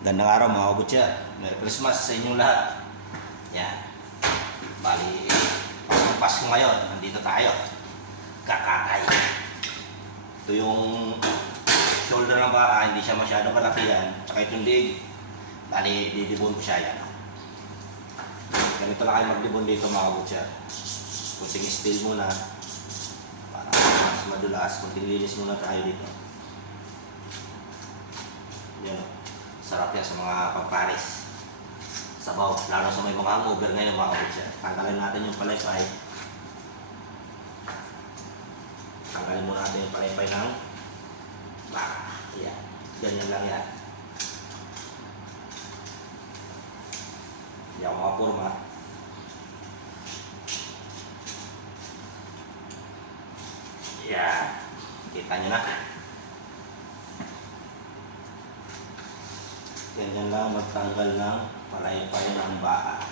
Gandang araw mga kabutya. Merry Christmas sa inyong lahat. Yan. Bali, Pasko ngayon. Nandito tayo. Kakatay. Ito yung shoulder ng baka. Hindi siya masyadong kalakihan. Tsaka itong leg. Bali, didibon ko siya yan. Ganito lang kayo magdibon dito mga kabutya. Kunting steel muna. Para mas madulas. Kunting linis muna tayo dito. Yan. Sarap yan sa mga pagpares. Sabaw, lalo sa may mga hangover ngayon mga kabutya. Tanggalin natin yung palaypay. Tanggalin muna natin yung palaypay ng baka. Yan. Ganyan lang yan. Hindi ako makapurma. Yan. Kita nyo na. Ganyan lang magtanggal ng palaypay ng baka.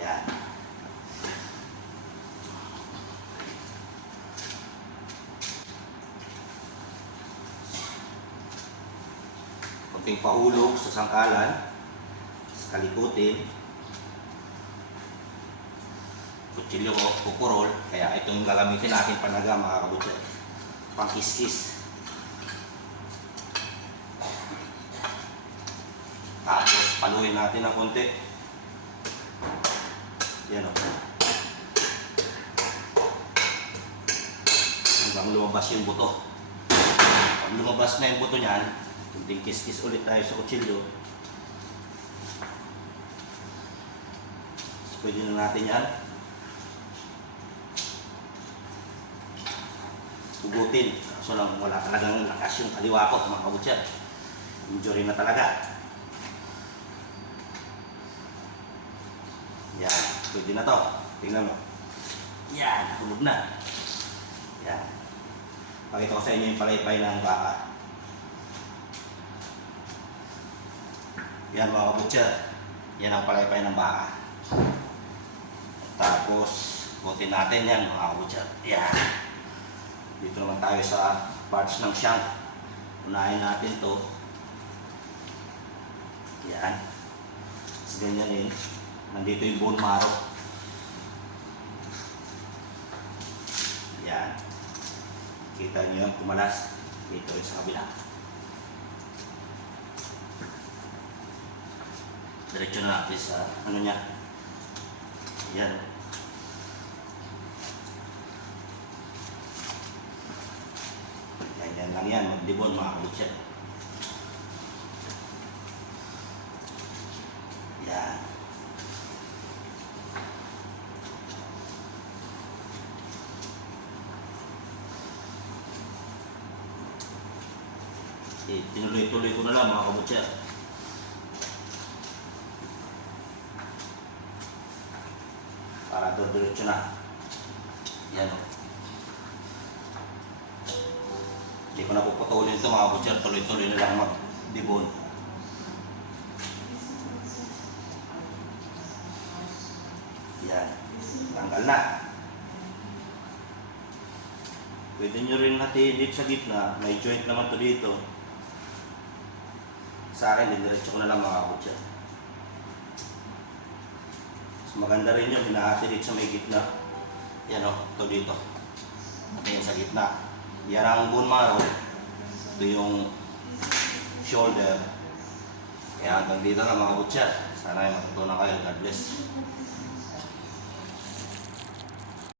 Yan. Kunting pahulog sa sangkalan, sa kalikutin. Kutsilyo o kukurol. Kaya ito yung gagamitin natin panaga mga kabutya. Pang kiskis. Tapos paluin natin ng konti. Yan o. Hanggang lumabas yung buto. Pag lumabas na yung buto niyan, kunting kiskis ulit tayo sa kutsilyo. So, pwede na natin yan hugutin. So lang wala talagang lakas yung kaliwa ko mga kabutya. Injury na talaga. Yan, pwede na to. Tingnan mo. Yan, nahulog na. Yan. Pakita ko sa inyo yung palaypay ng baka. Yan mga kabutya. Yan ang palaypay ng baka. Tapos, butin natin yan mga kabutya. Yan. Dito naman tayo sa parts ng shank. Unahin natin to. Yan. Tapos ganyan din. Nandito yung bone marrow. Yan. Kita nyo yung kumalas. Dito yung sa kabila. Diretso na natin sa ano niya. Yan. Yan lang yan. Magdibon mga kabutya. Yan. Tinuloy-tuloy ko na lang mga kabutya. Para diretso na. Yan o. Hindi ko na puputulin ito mga kabutya. Tuloy-tuloy na lang magdibon. Yan. Tanggal na. Pwede nyo rin natin dito sa gitna. May joint naman to dito. Sa akin, diretso ko na lang mga kabutya. So, maganda rin yun, hinahati dito sa may gitna. Yan o, ito dito. Ito yung sa gitna. Yan ang bone marrow. Ito yung shoulder. Kaya hanggang dito na mga kabutya. Sana ay matutunan kayo. God bless.